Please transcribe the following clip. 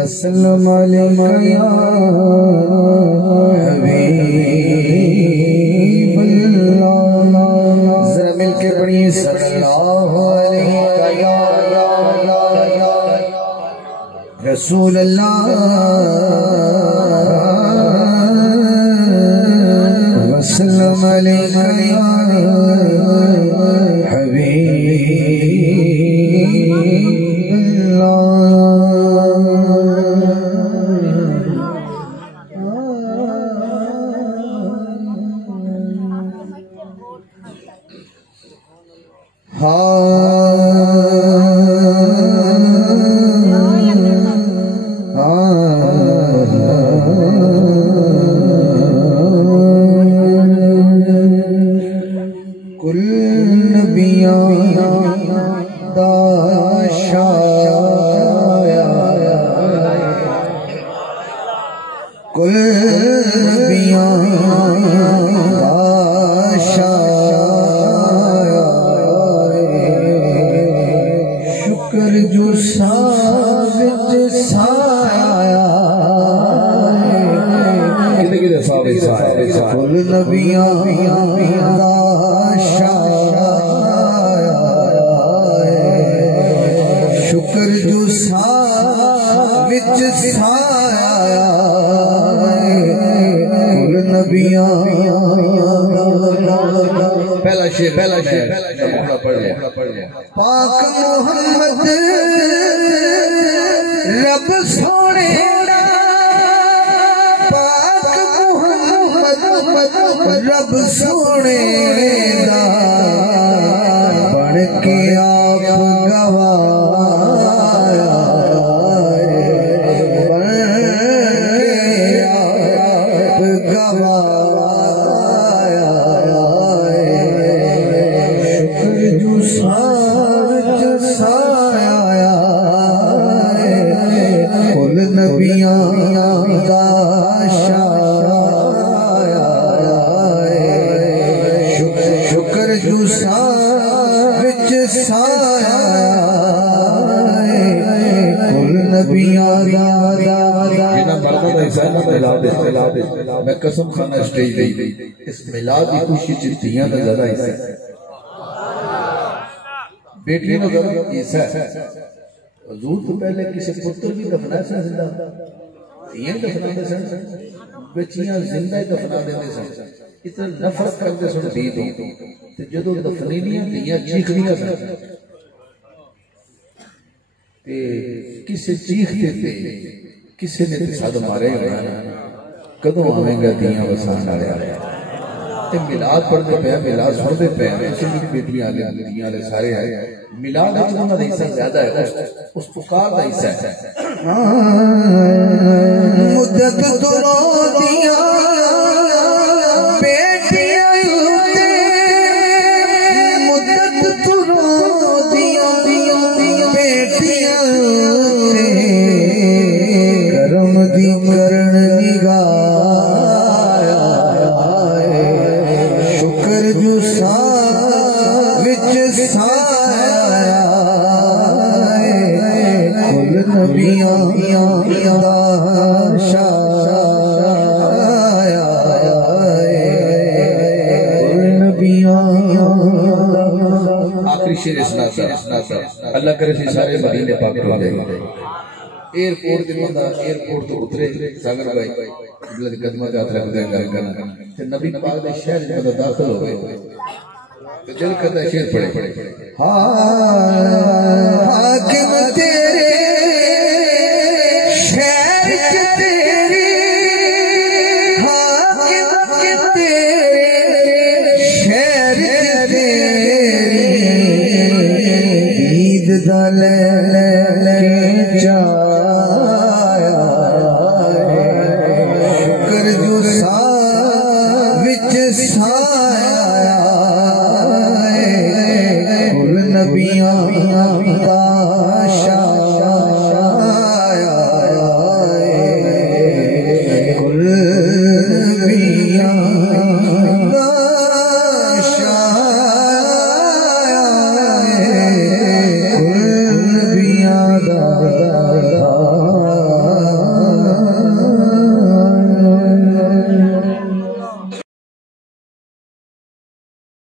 वसल्लम अलैका या हबीबल्लाह। जरा मिलके पढ़िए सल्लल्लाहु अलैका या रसूल अल्लाह। वसल्लम अलैका या शुक्र जो साबित साया कुल नबियां दा शुक्र जो साबित साया कुल नबियां। पहला शेर पढ़ लिया। पाक मोहम्मद रब सोने पाक मोहम्मद रब सोने दा बन के आप गवाया बन के आप गवाया शुक्र जो साया कुल नबियां दा शुक्र जो साबित साया कुल नबियां मैं कसम खाना स्टेज दी इस मिलाद की खुशी चिट्ठियां का ज्यादा हिस्सा है बेटी ने हिस्सा है। हजूर तो पहले किसी पुत्र भी दफनाया सन जिंदा ये दफनाते सन बच्चियां जिंदा ही दफना देते सन इतना नफरत करते सन दी तो जदों दफनीदियां धियां चीखदियां सन ते किसे चीखते थे किसी ने सद मारे कदों आवेगा दियां वसान वाले मिलाद पढ़ते पे मिलाद सुनते पे बेटियां वाले सारे आए मिलाद का हिस्सा ज्यादा है उस पुकार का हिस्सा है। मुद्दत तो रो दिया बेटियां मुद्दत तो रो दिया बेटियां करम दी करण निगाह शुक्र जो साबित साया कुल नबियां दा शाया कुल नबियां। आखिरी शेर सुनाता अल्लाह करे सारे मदीने पाक हो जाए। एयरपोर्ट ते बंदा एयरपोर्ट तो उतरे सागर भाई अल्लाह दी कदमां ते हाथ रख दे गल करना ते नबी पाक दे शहर में बंदा दाखिल हो गए तो दिल करदा शेर पढ़े हाकिम तेरे शहर च तेरी हाकिम तेरे शहर च तेरी ईद दा